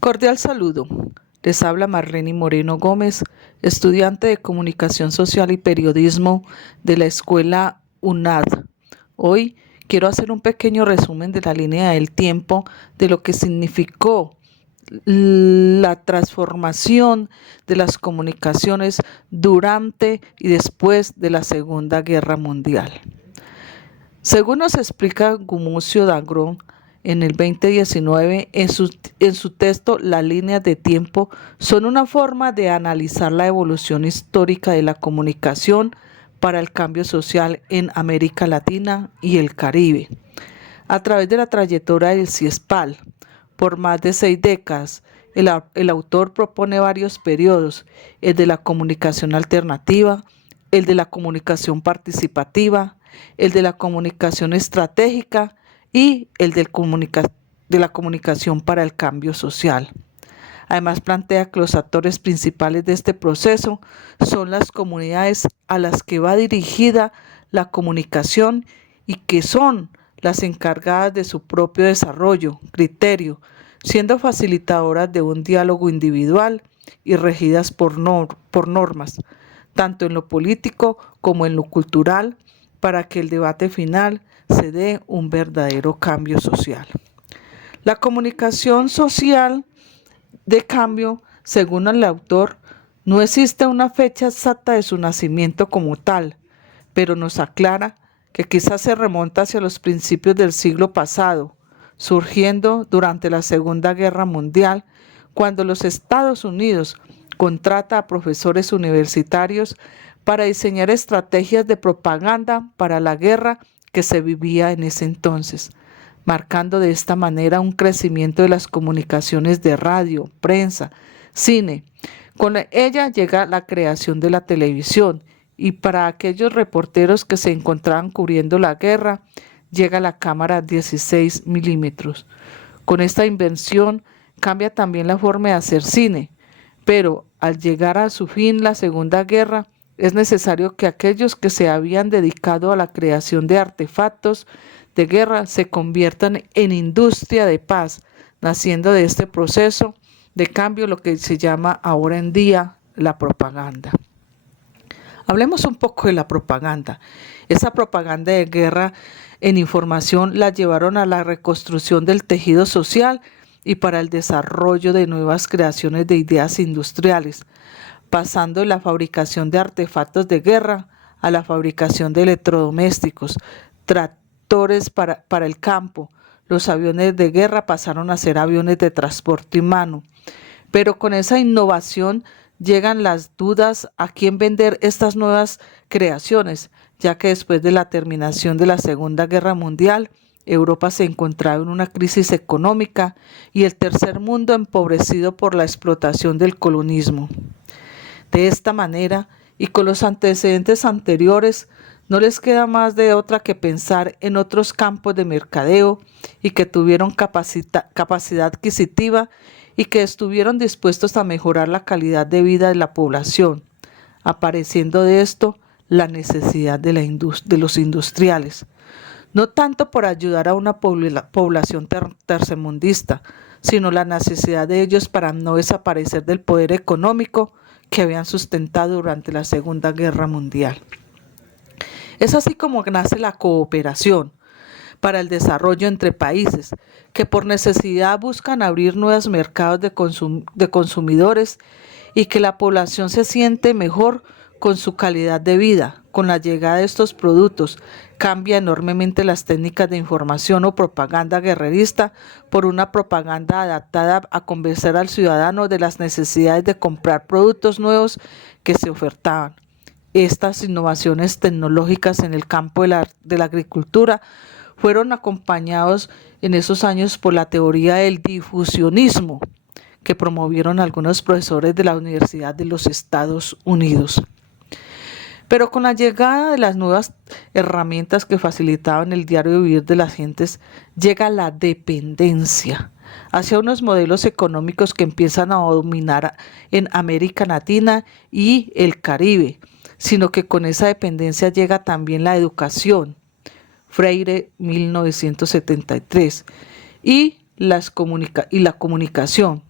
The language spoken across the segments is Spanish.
Cordial saludo. Les habla Marlene Moreno Gómez, estudiante de Comunicación Social y Periodismo de la Escuela UNAD. Hoy quiero hacer un pequeño resumen de la línea del tiempo de lo que significó la transformación de las comunicaciones durante y después de la Segunda Guerra Mundial. Según nos explica Gumucio Dagrón, en el 2019, en su texto Las líneas de tiempo son una forma de analizar la evolución histórica de la comunicación para el cambio social en América Latina y el Caribe. A través de la trayectoria del CIESPAL, por más de 6 décadas, el autor propone varios periodos: el de la comunicación alternativa, el de la comunicación participativa, el de la comunicación estratégica y el de la comunicación para el cambio social. Además, plantea que los actores principales de este proceso son las comunidades a las que va dirigida la comunicación y que son las encargadas de su propio desarrollo, criterio, siendo facilitadoras de un diálogo individual y regidas por normas, tanto en lo político como en lo cultural, para que el debate final se dé un verdadero cambio social. La comunicación social de cambio, según el autor, no existe una fecha exacta de su nacimiento como tal, pero nos aclara que quizás se remonta hacia los principios del siglo pasado, surgiendo durante la Segunda Guerra Mundial, cuando los Estados Unidos contrata a profesores universitarios para diseñar estrategias de propaganda para la guerra que se vivía en ese entonces, marcando de esta manera un crecimiento de las comunicaciones de radio, prensa, cine. Con ella llega la creación de la televisión, y para aquellos reporteros que se encontraban cubriendo la guerra, llega la cámara 16 milímetros. Con esta invención cambia también la forma de hacer cine, pero al llegar a su fin la Segunda Guerra, es necesario que aquellos que se habían dedicado a la creación de artefactos de guerra se conviertan en industria de paz, naciendo de este proceso de cambio lo que se llama ahora en día la propaganda. Hablemos un poco de la propaganda. Esa propaganda de guerra en información la llevaron a la reconstrucción del tejido social y para el desarrollo de nuevas creaciones de ideas industriales, pasando de la fabricación de artefactos de guerra a la fabricación de electrodomésticos, tractores para el campo. Los aviones de guerra pasaron a ser aviones de transporte humano. Pero con esa innovación llegan las dudas a quién vender estas nuevas creaciones, ya que después de la terminación de la Segunda Guerra Mundial, Europa se encontraba en una crisis económica y el tercer mundo empobrecido por la explotación del colonialismo. De esta manera, y con los antecedentes anteriores, no les queda más de otra que pensar en otros campos de mercadeo y que tuvieron capacidad adquisitiva y que estuvieron dispuestos a mejorar la calidad de vida de la población, apareciendo de esto la necesidad de los industriales, no tanto por ayudar a una población tercermundista, sino la necesidad de ellos para no desaparecer del poder económico que habían sustentado durante la Segunda Guerra Mundial. Es así como nace la cooperación para el desarrollo entre países, que por necesidad buscan abrir nuevos mercados de consumidores y que la población se siente mejor con su calidad de vida. Con la llegada de estos productos, cambia enormemente las técnicas de información o propaganda guerrerista por una propaganda adaptada a convencer al ciudadano de las necesidades de comprar productos nuevos que se ofertaban. Estas innovaciones tecnológicas en el campo de la agricultura fueron acompañados en esos años por la teoría del difusionismo que promovieron algunos profesores de la Universidad de los Estados Unidos. Pero con la llegada de las nuevas herramientas que facilitaban el diario vivir de las gentes, llega la dependencia hacia unos modelos económicos que empiezan a dominar en América Latina y el Caribe, sino que con esa dependencia llega también la educación, Freire 1973, y la comunicación,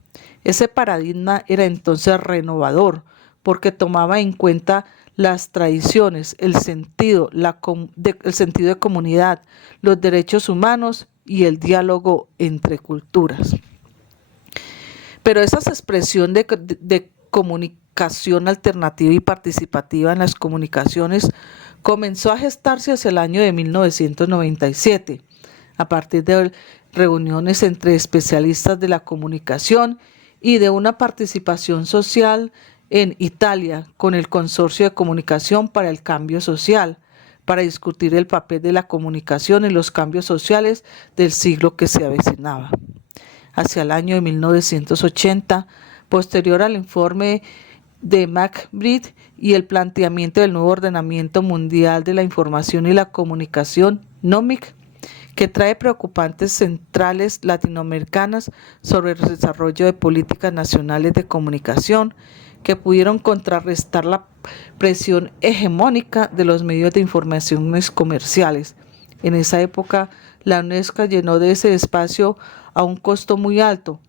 Ese paradigma era entonces renovador porque tomaba en cuenta las tradiciones, el sentido de comunidad, los derechos humanos y el diálogo entre culturas. Pero esas expresiones de comunicación alternativa y participativa en las comunicaciones comenzó a gestarse hacia el año de 1997, a partir de reuniones entre especialistas de la comunicación y de una participación social en Italia con el Consorcio de Comunicación para el Cambio Social, para discutir el papel de la comunicación en los cambios sociales del siglo que se avecinaba. Hacia el año de 1980, posterior al informe de McBride y el planteamiento del nuevo ordenamiento mundial de la información y la comunicación, NOMIC, que trae preocupantes centrales latinoamericanas sobre el desarrollo de políticas nacionales de comunicación que pudieron contrarrestar la presión hegemónica de los medios de información comerciales. En esa época, la UNESCO llenó de ese espacio a un costo muy alto,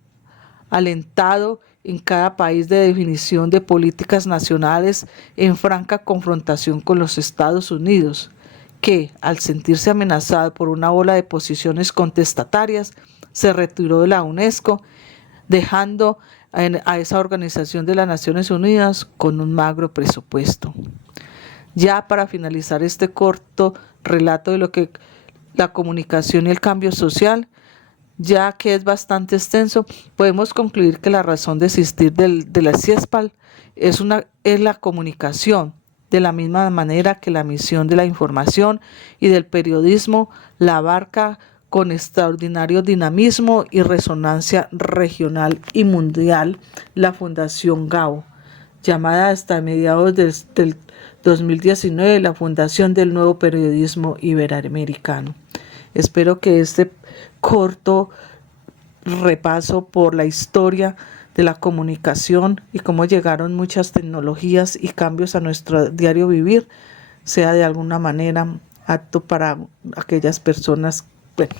alentado en cada país de definición de políticas nacionales en franca confrontación con los Estados Unidos, que, al sentirse amenazado por una ola de posiciones contestatarias, se retiró de la UNESCO, dejando a esa organización de las Naciones Unidas con un magro presupuesto. Ya para finalizar este corto relato de lo que la comunicación y el cambio social, ya que es bastante extenso, podemos concluir que la razón de existir de la CIESPAL es la comunicación, de la misma manera que la misión de la información y del periodismo la abarca con extraordinario dinamismo y resonancia regional y mundial la Fundación GAO, llamada hasta mediados del 2019 la Fundación del Nuevo Periodismo Iberoamericano. Espero que este corto repaso por la historia de la comunicación y cómo llegaron muchas tecnologías y cambios a nuestro diario vivir sea de alguna manera apto para aquellas personas. Bueno,